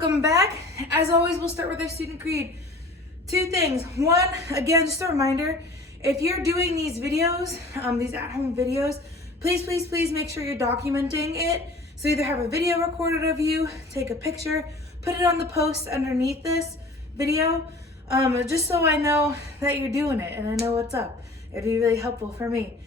welcome back. As always, we'll start with our student creed. Two things. One, again, just a reminder, if you're doing these videos, these at-home videos, please make sure you're documenting it. So either have a video recorded of you, take a picture, put it on the post underneath this video, just so I know that you're doing it and I know what's up. It'd be really helpful for me.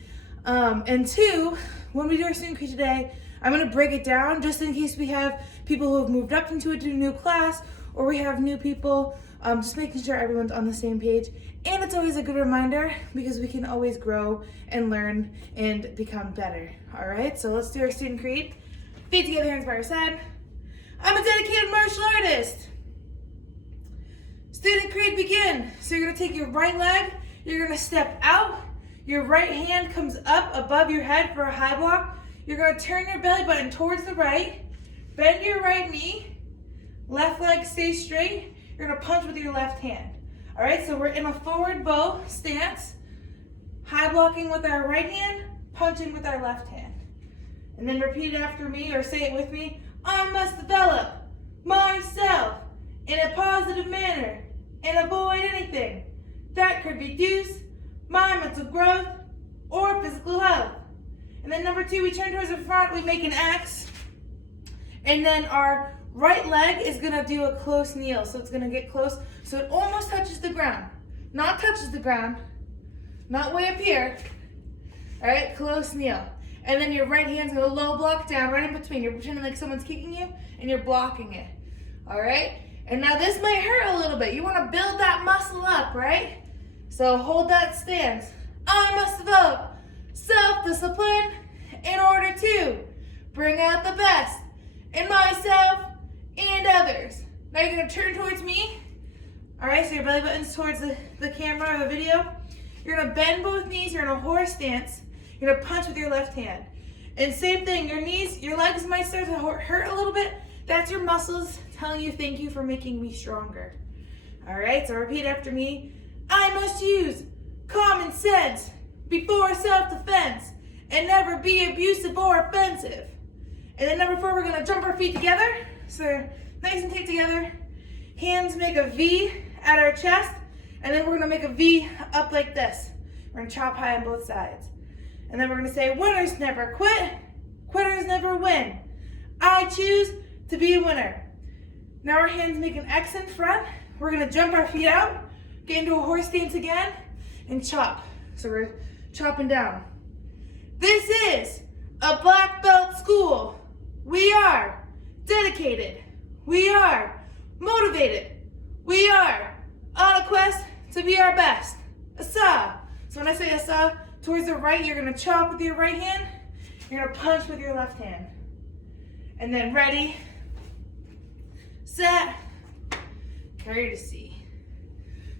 And two, when we do our student creed today, I'm gonna break it down just in case we have people who have moved up into a new class or we have new people, just making sure everyone's on the same page. And it's always a good reminder because we can always grow and learn and become better. All right, so let's do our student creed. Feet together, hands by your side. I'm a dedicated martial artist. Student creed begin. So you're gonna take your right leg, you're gonna step out, your right hand comes up above your head for a high block. You're gonna turn your belly button towards the right, bend your right knee, left leg stays straight. You're gonna punch with your left hand. All right, so we're in a forward bow stance, high blocking with our right hand, punching with our left hand. And then repeat it after me or say it with me. I must develop myself in a positive manner and avoid anything that could reduce my mental growth or physical health. And then number two, we turn towards the front, we make an X. And then our right leg is gonna do a close kneel. So it's gonna get close, so it almost touches the ground. Not touches the ground, not way up here. All right, close kneel. And then your right hand's gonna low block down right in between. You're pretending like someone's kicking you and you're blocking it. All right? And now this might hurt a little bit. You wanna build that muscle up, right? So hold that stance. I must develop self-discipline in order to bring out the best in myself and others. Now you're gonna turn towards me. All right, so your belly button's towards the camera or the video. You're gonna bend both knees, you're in a horse stance. You're gonna punch with your left hand. And same thing, your knees, your legs might start to hurt a little bit. That's your muscles telling you thank you for making me stronger. All right, so repeat after me. I must use common sense before self-defense and never be abusive or offensive. And then number four, we're gonna jump our feet together. So nice and tight together. Hands make a V at our chest, and then we're gonna make a V up like this. We're gonna chop high on both sides. And then we're gonna say, winners never quit, quitters never win. I choose to be a winner. Now our hands make an X in front. We're gonna jump our feet out, get into a horse stance again, and chop. So we're chopping down. This is a black belt school. We are dedicated. We are motivated. We are on a quest to be our best. Asa. So when I say asa, towards the right, you're gonna chop with your right hand. You're gonna punch with your left hand. And then ready, set, courtesy.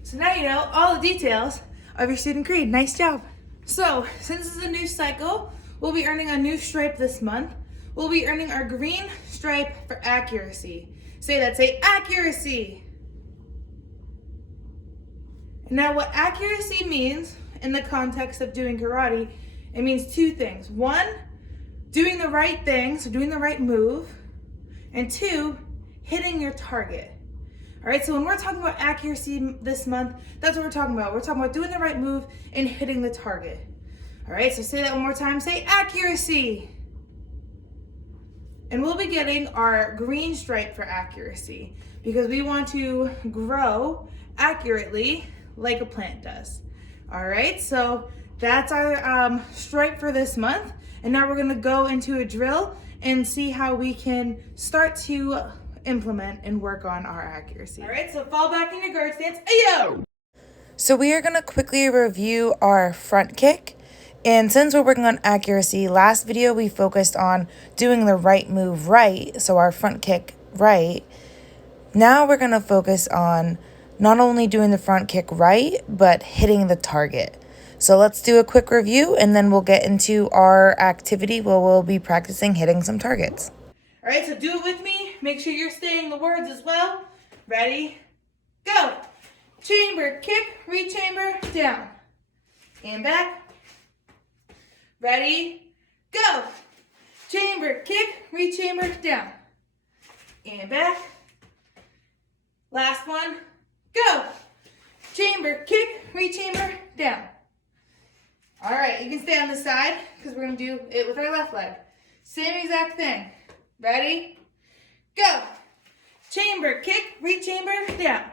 So now you know all the details of your student creed. Nice job. So since this is a new cycle, we'll be earning a new stripe this month. We'll be earning our green stripe for accuracy. Say that, say accuracy. Now what accuracy means in the context of doing karate, it means two things. One, doing the right thing, so doing the right move. And two, hitting your target. All right, so when we're talking about accuracy this month, that's what we're talking about. We're talking about doing the right move and hitting the target. All right, so say that one more time, say accuracy. And we'll be getting our green stripe for accuracy because we want to grow accurately like a plant does. All right, so that's our stripe for this month. And now we're gonna go into a drill and see how we can start to implement and work on our accuracy. All right, so fall back in your guard stance. Ayo! So we are gonna quickly review our front kick. And since we're working on accuracy, last video we focused on doing the right move right, so our front kick right. Now we're gonna focus on not only doing the front kick right, but hitting the target. So let's do a quick review and then we'll get into our activity where we'll be practicing hitting some targets. All right, so do it with me. Make sure you're saying the words as well. Ready, go. Chamber, kick, re-chamber, down. And back. Ready, go. Chamber, kick, re-chamber, down. And back. Last one. Go. Chamber, kick, re-chamber, down. All right, you can stay on this side because we're going to do it with our left leg. Same exact thing. Ready? Go. Chamber, kick, re-chamber, down.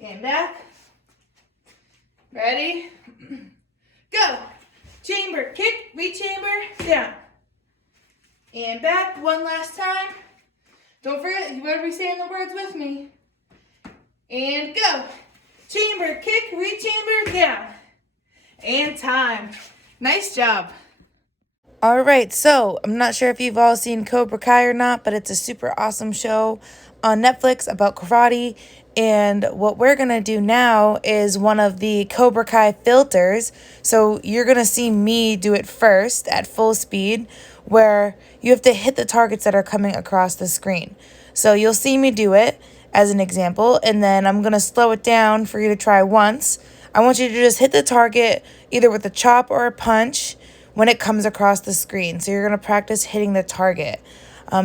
And back. Ready? Go. Chamber, kick, re-chamber, down. And back. One last time. Don't forget, you better be saying the words with me. And go. Chamber, kick, re-chamber, down. And time. Nice job. All right, so I'm not sure if you've all seen Cobra Kai or not, but it's a super awesome show on Netflix about karate. And what we're going to do now is one of the Cobra Kai filters. So you're going to see me do it first at full speed, where you have to hit the targets that are coming across the screen. So you'll see me do it as an example, and then I'm going to slow it down for you to try once. I want you to just hit the target either with a chop or a punch when it comes across the screen. So you're going to practice hitting the target.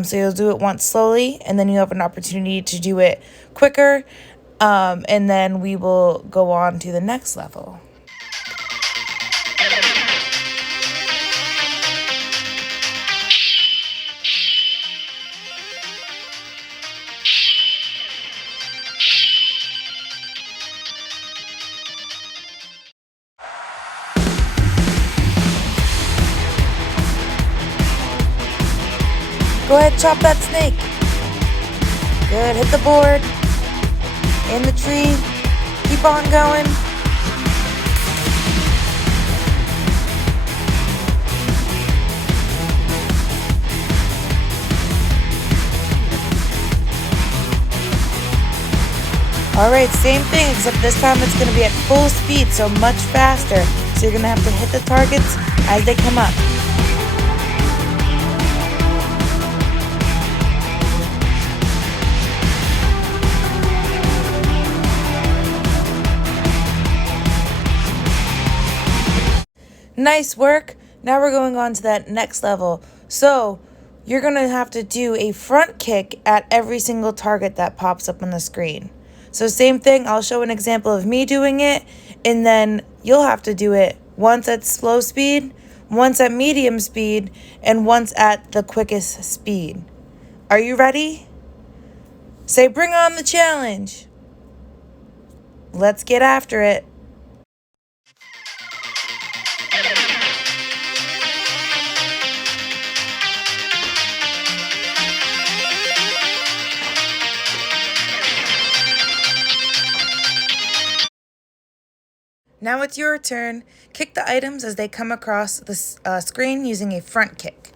So you'll do it once slowly, and then you have an opportunity to do it quicker, and then we will go on to the next level. Go ahead, chop that snake. Good, hit the board. In the tree. Keep on going. All right, same thing, except this time it's gonna be at full speed, so much faster. So you're gonna have to hit the targets as they come up. Nice work. Now we're going on to that next level. So you're going to have to do a front kick at every single target that pops up on the screen. So same thing, I'll show an example of me doing it, and then you'll have to do it once at slow speed, once at medium speed, and once at the quickest speed. Are you ready? Say, bring on the challenge. Let's get after it. Now it's your turn. Kick the items as they come across the screen using a front kick.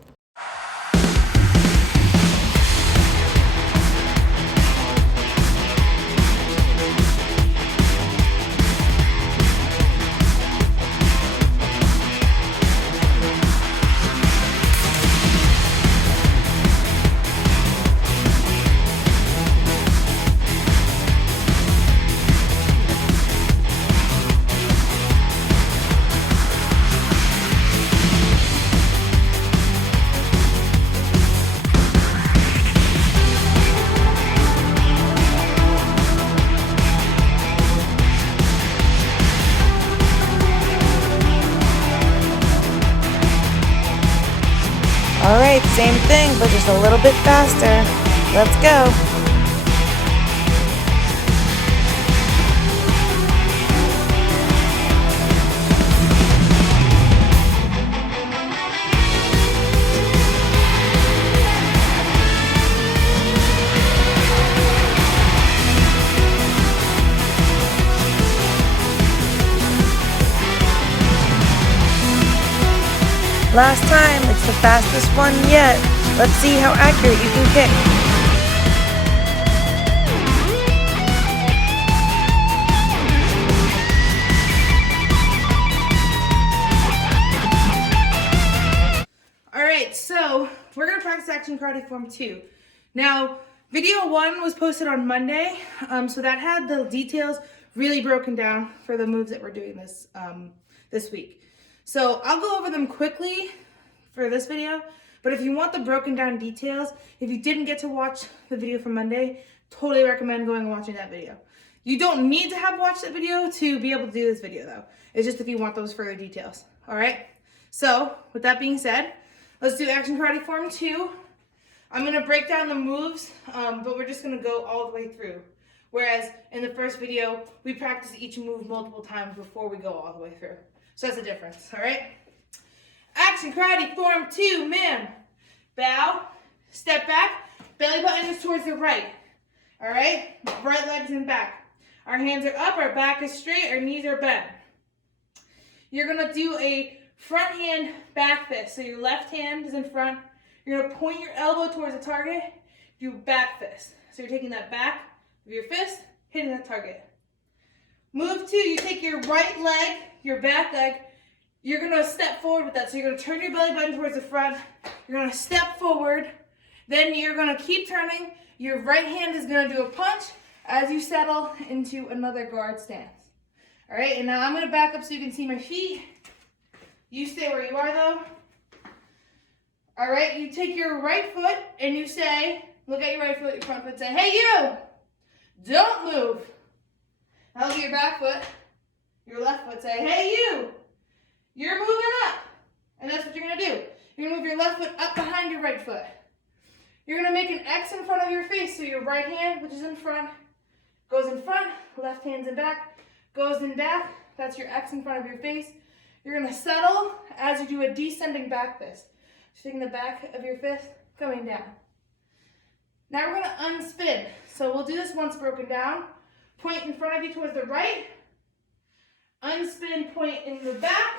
All right, same thing, but just a little bit faster. Let's go. Last time, it's the fastest one yet. Let's see how accurate you can kick. All right, so we're gonna practice action karate form 2. Now, video 1 was posted on Monday, so that had the details really broken down for the moves that we're doing this week. So I'll go over them quickly for this video, but if you want the broken down details, if you didn't get to watch the video from Monday, totally recommend going and watching that video. You don't need to have watched that video to be able to do this video though. It's just if you want those further details. All right. So with that being said, let's do action karate form 2. I'm gonna break down the moves, but we're just gonna go all the way through. Whereas in the first video, we practice each move multiple times before we go all the way through. So that's the difference. All right. Action karate form 2, man. Bow, step back, belly button is towards the right. All right, right leg's in back. Our hands are up, our back is straight, our knees are bent. You're gonna do a front hand back fist. So your left hand is in front. You're gonna point your elbow towards the target, do back fist. So you're taking that back of your fist, hitting that target. Move 2, you take your right leg, your back leg, you're gonna step forward with that. So you're gonna turn your belly button towards the front, you're gonna step forward, then you're gonna keep turning, your right hand is gonna do a punch, as you settle into another guard stance. All right, and now I'm gonna back up so you can see my feet. You stay where you are though. All right, you take your right foot and you say, look at your right foot, your front foot, say, hey you, don't move. Now look at your back foot, your left foot, say, hey you, you're moving up. And that's what you're gonna do. You're gonna move your left foot up behind your right foot. You're gonna make an X in front of your face, so your right hand, which is in front, goes in front, left hand's in back, goes in back. That's your X in front of your face. You're gonna settle as you do a descending back fist. So taking the back of your fist, coming down. Now we're gonna unspin. So we'll do this once broken down. Point in front of you towards the right. Unspin, point in the back.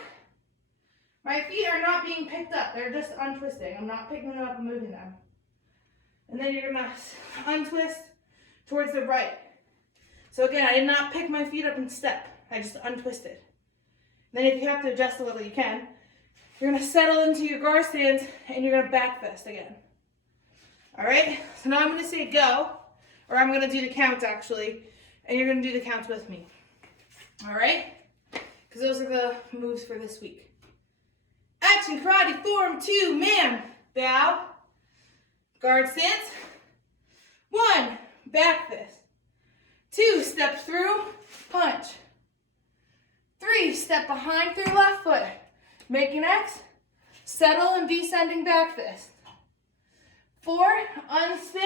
My feet are not being picked up. They're just untwisting. I'm not picking them up and moving them. And then you're gonna untwist towards the right. So again, I did not pick my feet up and step. I just untwisted. Then if you have to adjust a little, you can. You're gonna settle into your guard stance and you're gonna back fist again. All right, so now I'm gonna say go, or I'm gonna do the counts actually, and you're gonna do the counts with me. All right, because those are the moves for this week. Action karate form 2, man. Bow, guard stance. 1, back fist. 2, step through, punch. 3, step behind through left foot. Make an X, settle and descending back fist. 4, unspin,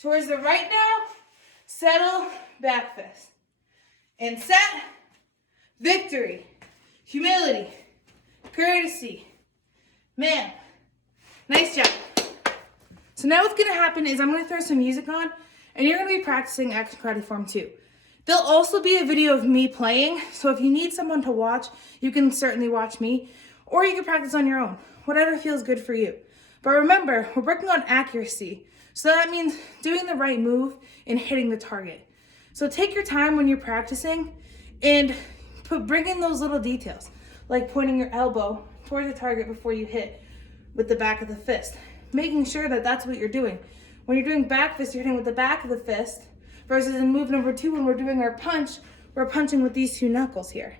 towards the right now, settle, back fist. And set, victory, humility, courtesy, man. Nice job. So now what's gonna happen is I'm gonna throw some music on and you're gonna be practicing action karate form 2. There'll also be a video of me playing, so if you need someone to watch, you can certainly watch me, or you can practice on your own, whatever feels good for you. But remember, we're working on accuracy, so that means doing the right move and hitting the target. So take your time when you're practicing and bring in those little details, like pointing your elbow towards the target before you hit with the back of the fist, making sure that that's what you're doing. When you're doing back fist, you're hitting with the back of the fist, versus in move number 2, when we're doing our punch, we're punching with these 2 knuckles here.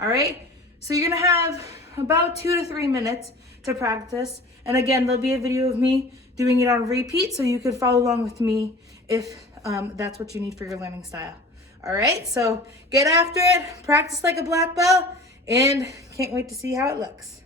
All right? So you're gonna have about 2 to 3 minutes to practice. And again, there'll be a video of me doing it on repeat so you could follow along with me if that's what you need for your learning style. All right? So get after it, practice like a black belt, and can't wait to see how it looks.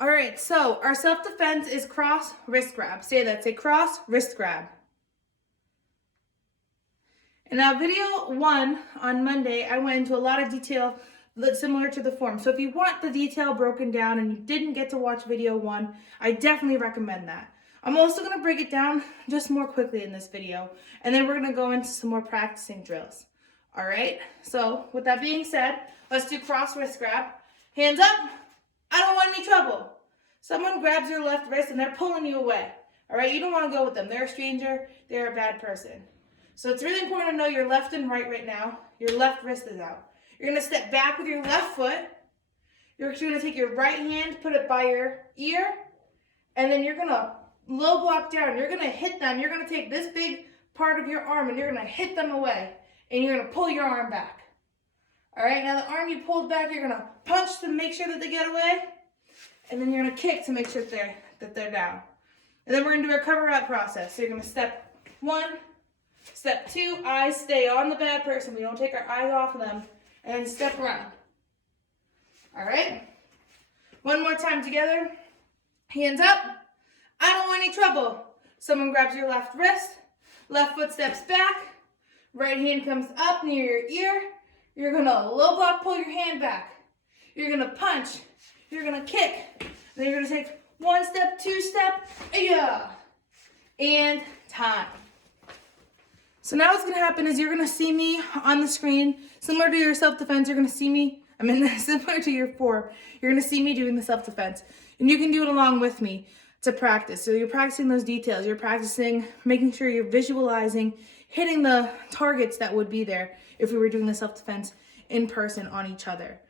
All right, so our self-defense is cross wrist grab. Say that, say cross wrist grab. In our video 1 on Monday, I went into a lot of detail that's similar to the form. So if you want the detail broken down and you didn't get to watch video 1, I definitely recommend that. I'm also gonna break it down just more quickly in this video, and then we're gonna go into some more practicing drills. All right, so with that being said, let's do cross wrist grab. Hands up, I don't want any trouble. Someone grabs your left wrist and they're pulling you away. All right, you don't wanna go with them. They're a stranger, they're a bad person. So it's really important to know your left and right now. Your left wrist is out. You're gonna step back with your left foot. You're gonna take your right hand, put it by your ear, and then you're gonna low block down. You're gonna hit them. You're gonna take this big part of your arm and you're gonna hit them away. And you're gonna pull your arm back. All right, now the arm you pulled back, you're gonna punch to make sure that they get away. And then you're gonna kick to make sure that they're down. And then we're gonna do a cover out process. So you're gonna step 1, step 2, eyes stay on the bad person. We don't take our eyes off of them. And then step around. All right? One more time together. Hands up. I don't want any trouble. Someone grabs your left wrist. Left foot steps back. Right hand comes up near your ear. You're going to low block, pull your hand back. You're going to punch. You're going to kick. Then you're going to take 1 step, 2 step. Yeah. And time. So now what's going to happen is you're going to see me on the screen. Similar to your self-defense, you're going to see me. Similar to your form, you're going to see me doing the self-defense. And you can do it along with me to practice. So you're practicing those details. You're practicing making sure you're visualizing, hitting the targets that would be there if we were doing the self-defense in person on each other.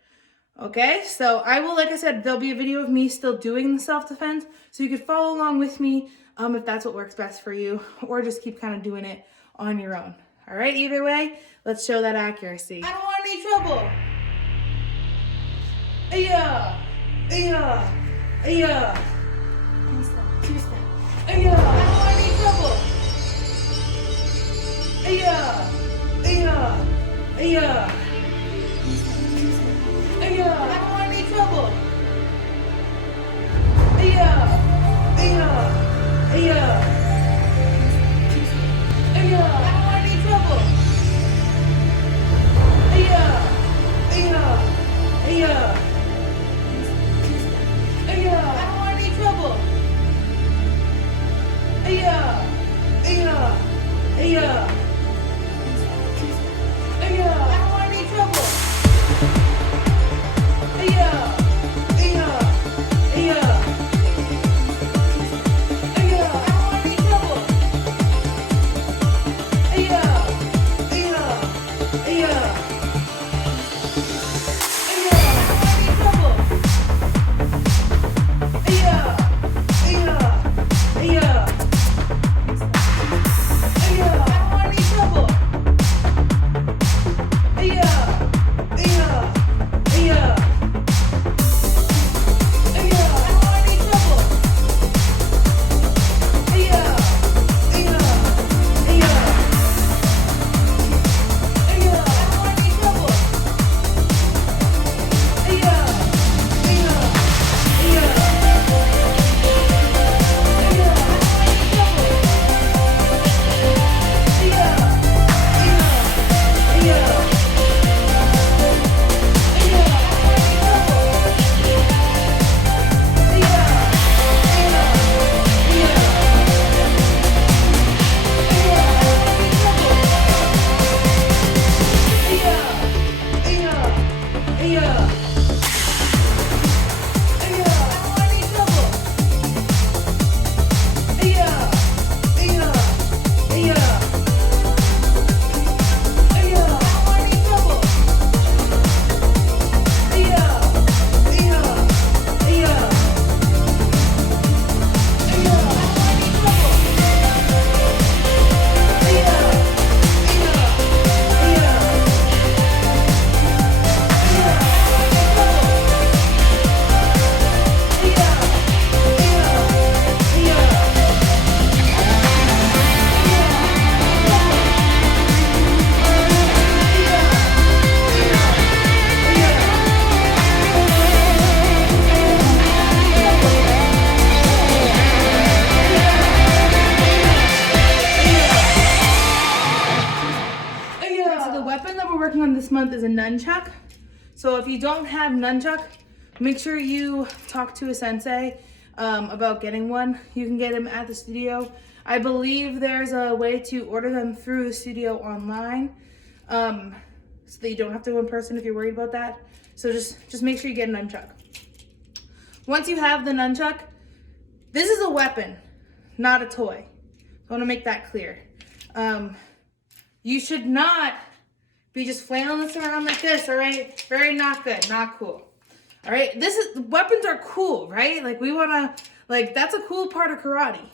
Okay, so I will, like I said, there'll be a video of me still doing the self-defense. So you could follow along with me if that's what works best for you, or just keep kind of doing it on your own. All right, either way, let's show that accuracy. I don't want any trouble. Yeah, yeah, yeah. 1 step, 2 step. Yeah, I don't want any trouble. Yeah, yeah, yeah. 1 step, 2 step. Yeah, I don't want any trouble. Yeah, yeah, yeah. Yeah, I don't want any trouble. Yeah, yeah, yeah. Yeah, I don't want any trouble. Yeah, yeah, yeah. Yeah, I don't want any trouble. Yeah, yeah, yeah. this month is a nunchuck. So if you don't have nunchuck, make sure you talk to a sensei about getting one. You can get them at the studio. I believe there's a way to order them through the studio online, so that you don't have to go in person if you're worried about that. So just make sure you get a nunchuck. Once you have the nunchuck, this is a weapon, not a toy. I want to make that clear. You should not be just flailing this around like this, all right? Very not good, not cool. All right, weapons are cool, right? Like we wanna, like that's a cool part of karate.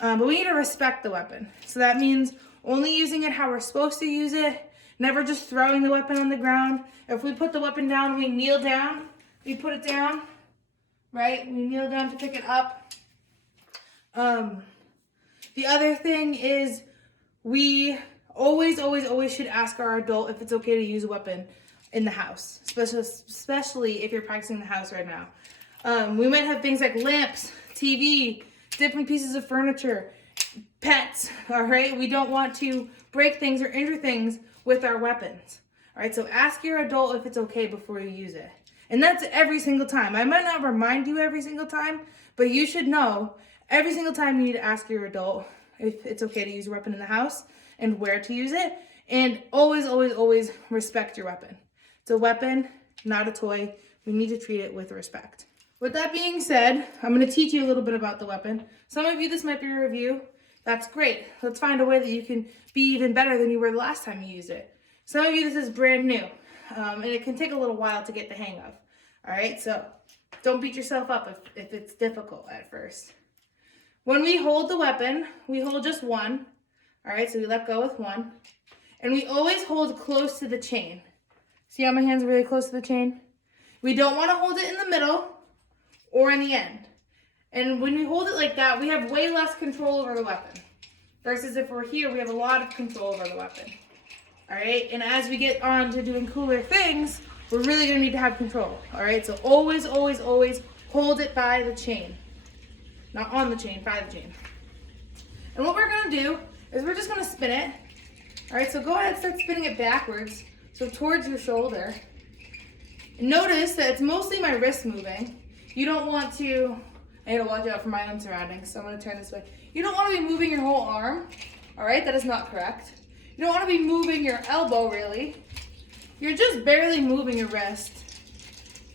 But we need to respect the weapon. So that means only using it how we're supposed to use it, never just throwing the weapon on the ground. If we put the weapon down, we kneel down, we put it down, right? We kneel down to pick it up. The other thing is we always should ask our adult if it's okay to use a weapon in the house, especially if you're practicing in the house right now. We might have things like lamps, TV, different pieces of furniture, pets, all right? We don't want to break things or injure things with our weapons, all right? So ask your adult if it's okay before you use it. And that's every single time. I might not remind you every single time, but you should know every single time you need to ask your adult if it's okay to use a weapon in the house and where to use it. And always respect your weapon. It's a weapon, not a toy. We need to treat it with respect. With that being said, I'm going to teach you a little bit about the weapon. Some of you, this might be a review. That's great. Let's find a way that you can be even better than you were the last time you used it. Some of you, this is brand new, and it can take a little while to get the hang of. All right, so don't beat yourself up if it's difficult at first. When we hold the weapon, we hold just one. All right, so we let go with one. And we always hold close to the chain. See how my hands are really close to the chain? We don't want to hold it in the middle or in the end. And when we hold it like that, we have way less control over the weapon. Versus if we're here, we have a lot of control over the weapon. All right, and as we get on to doing cooler things, we're really gonna need to have control. All right, so always hold it by the chain. Not on the chain, by the chain. And what we're gonna do is we're just gonna spin it. All right, so go ahead and start spinning it backwards, so towards your shoulder. And notice that it's mostly my wrist moving. You don't want to, I need to watch out for my own surroundings, so I'm gonna turn this way. You don't wanna be moving your whole arm, all right? That is not correct. You don't wanna be moving your elbow, really. You're just barely moving your wrist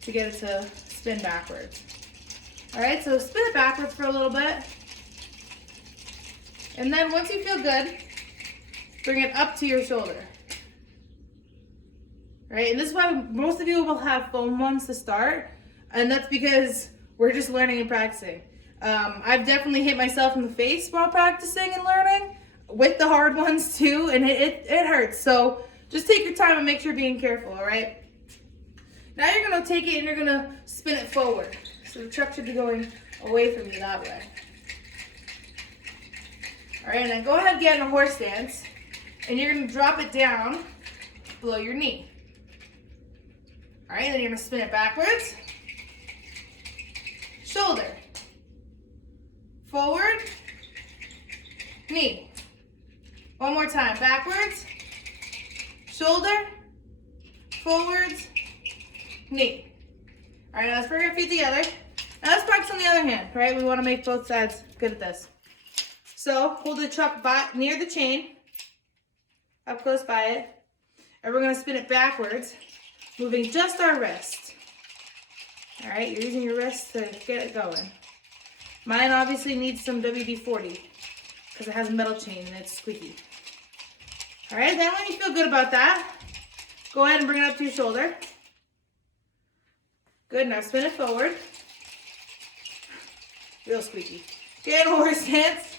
to get it to spin backwards. All right, so spin it backwards for a little bit. And then once you feel good, bring it up to your shoulder. All right, and this is why most of you will have foam ones to start, and that's because we're just learning and practicing. I've definitely hit myself in the face while practicing and learning with the hard ones too, and it hurts. So just take your time and make sure you're being careful, all right? Now you're gonna take it and you're gonna spin it forward. So the truck should be going away from you that way. All right, and then go ahead and get in a horse stance, and you're gonna drop it down below your knee. All right, then you're gonna spin it backwards. Shoulder. Forward. Knee. One more time, backwards. Shoulder. Forwards. Knee. All right, now let's bring our feet together. Now let's practice on the other hand, right? We wanna make both sides good at this. So hold the truck near the chain, up close by it, and we're gonna spin it backwards, moving just our wrist. All right, you're using your wrist to get it going. Mine obviously needs some WD-40 because it has a metal chain and it's squeaky. All right, then when you feel good about that, go ahead and bring it up to your shoulder. Good, now spin it forward. Real squeaky. Get in a horse stance.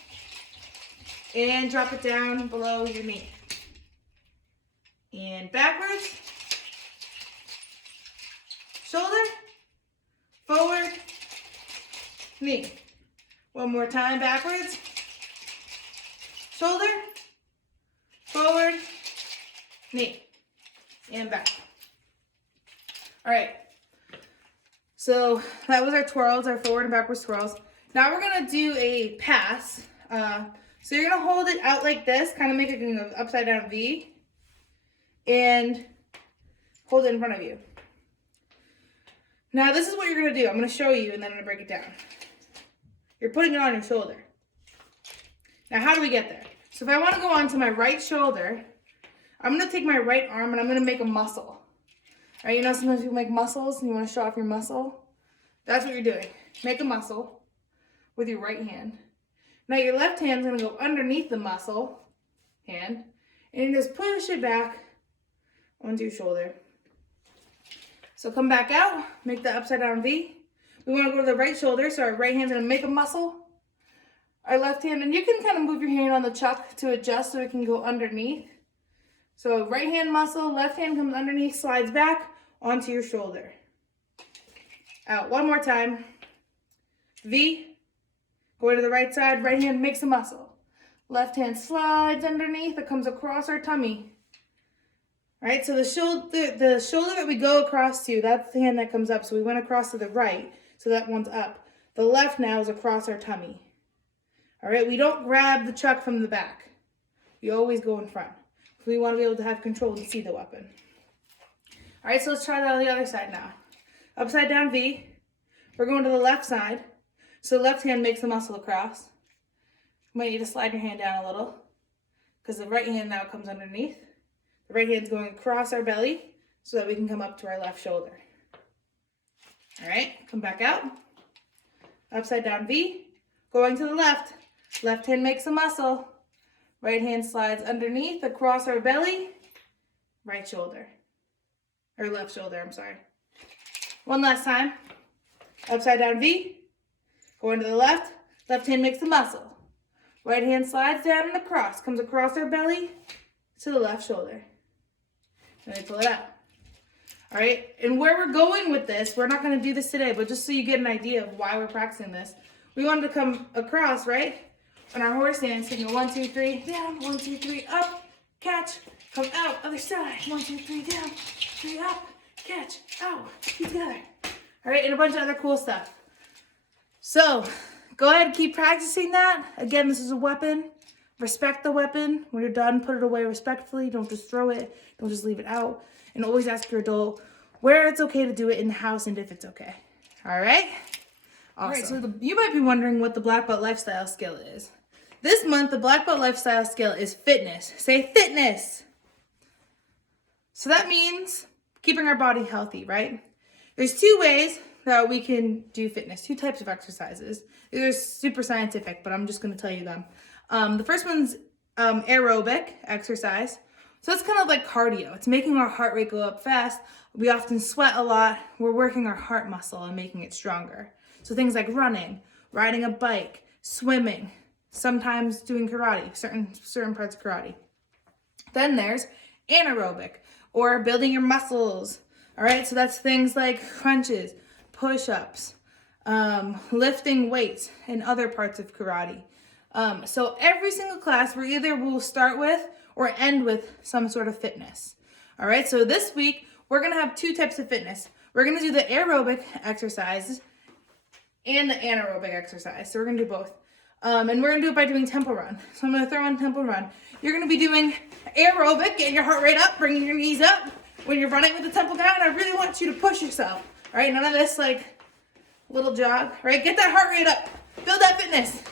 And drop it down below your knee. And backwards. Shoulder. Forward. Knee. One more time, backwards. Shoulder. Forward. Knee. And back. All right. So that was our twirls, our forward and backwards twirls. Now we're gonna do a pass. So you're gonna hold it out like this, kind of make it an upside down V. And Hold it in front of you. Now this is what you're gonna do. I'm gonna show you and then I'm gonna break it down. You're putting it on your shoulder. Now how do we get there? So if I wanna go onto my right shoulder, I'm gonna take my right arm and I'm gonna make a muscle. All right, you know sometimes people make muscles and you wanna show off your muscle? That's what you're doing. Make a muscle with your right hand. Now your left hand's gonna go underneath the muscle hand and you just push it back onto your shoulder. So come back out, make the upside down V. We want to go to the right shoulder, so our right hand's going to make a muscle. Our left hand, and you can kind of move your hand on the chuck to adjust so it can go underneath. So right hand muscle, left hand comes underneath, slides back onto your shoulder. Out, one more time. V, going to the right side, right hand makes a muscle. Left hand slides underneath, it comes across our tummy. All right, so the shoulder that we go across to, that's the hand that comes up. So we went across to the right, so that one's up. The left now is across our tummy. All right, we don't grab the chuck from the back. We always go in front. We want to be able to have control and see the weapon. All right, so let's try that on the other side now. Upside down V. We're going to the left side. So the left hand makes the muscle across. You might need to slide your hand down a little because the right hand now comes underneath. The right hand's going across our belly so that we can come up to our left shoulder. All right, come back out. Upside down V. Going to the left. Left hand makes a muscle. Right hand slides underneath across our belly. Right shoulder. Or left shoulder, I'm sorry. One last time. Upside down V. Going to the left. Left hand makes the muscle. Right hand slides down and across. Comes across our belly to the left shoulder. And we pull it out. All right, and where we're going with this, we're not going to do this today, but just so you get an idea of why we're practicing this, we wanted to come across, right, on our horse stance, so you go 1, 2, 3, down, 1, 2, 3, up, catch, come out, other side, 1, 2, 3, down, 3, up, catch, out, keep together. All right, and a bunch of other cool stuff. So go ahead and keep practicing that. Again, this is a weapon. Respect the weapon. When you're done, put it away respectfully. Don't just throw it. Don't just leave it out. And always ask your adult where it's okay to do it in the house and if it's okay. All right? Awesome. All right, so you might be wondering what the Black Belt Lifestyle skill is. This month, the Black Belt Lifestyle skill is fitness. Say fitness. So that means keeping our body healthy, right? There's two ways that we can do fitness, two types of exercises. These are super scientific, but I'm just going to tell you them. The first one's aerobic exercise. So it's kind of like cardio. It's making our heart rate go up fast. We often sweat a lot. We're working our heart muscle and making it stronger. So things like running, riding a bike, swimming, sometimes doing karate, certain parts of karate. Then there's anaerobic, or building your muscles. All right, so that's things like crunches, push-ups, lifting weights, and other parts of karate. So every single class we'll start with or end with some sort of fitness. All right, so this week we're gonna have two types of fitness. We're gonna do the aerobic exercises and the anaerobic exercise. So we're gonna do both. And we're gonna do it by doing tempo run. So I'm gonna throw in tempo run. You're gonna be doing aerobic, getting your heart rate up, bringing your knees up when you're running with the tempo down. I really want you to push yourself. All right, none of this like little jog. All right, get that heart rate up. Build that fitness.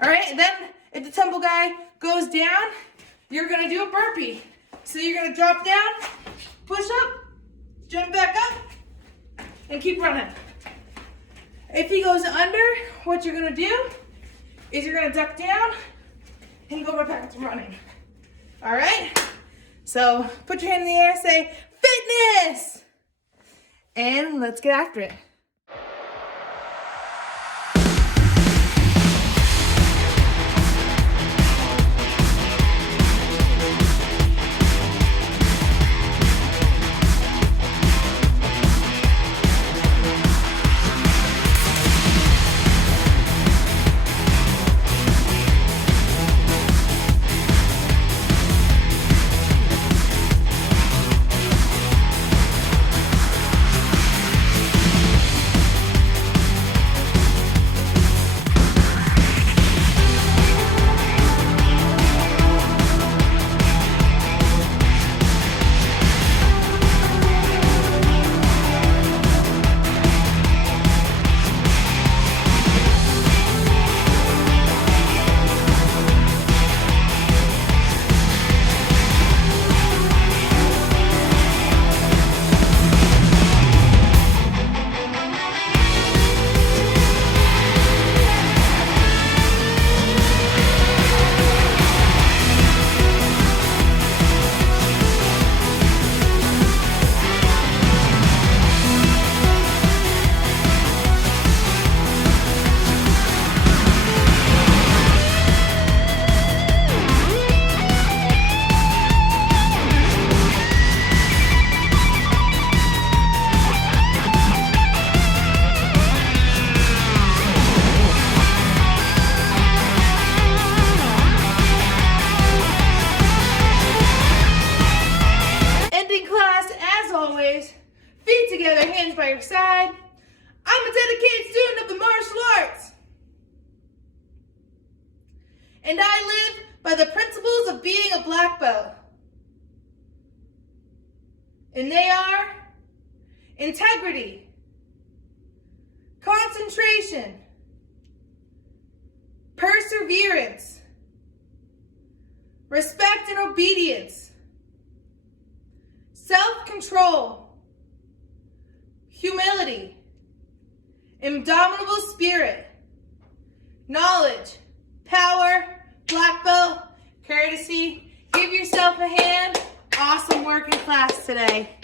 All right, and then if the tempo guy goes down, you're gonna do a burpee. So you're gonna drop down, push up, jump back up, and keep running. If he goes under, what you're gonna do is you're gonna duck down and go right back to running. All right? So put your hand in the air, say, fitness! And let's get after it. together, hands by your side. I'm a dedicated student of the martial arts. And I live by the principles of being a black belt. And they are integrity, concentration, perseverance, respect and obedience, self-control, humility, indomitable spirit, knowledge, power, black belt, courtesy. Give yourself a hand. Awesome work in class today.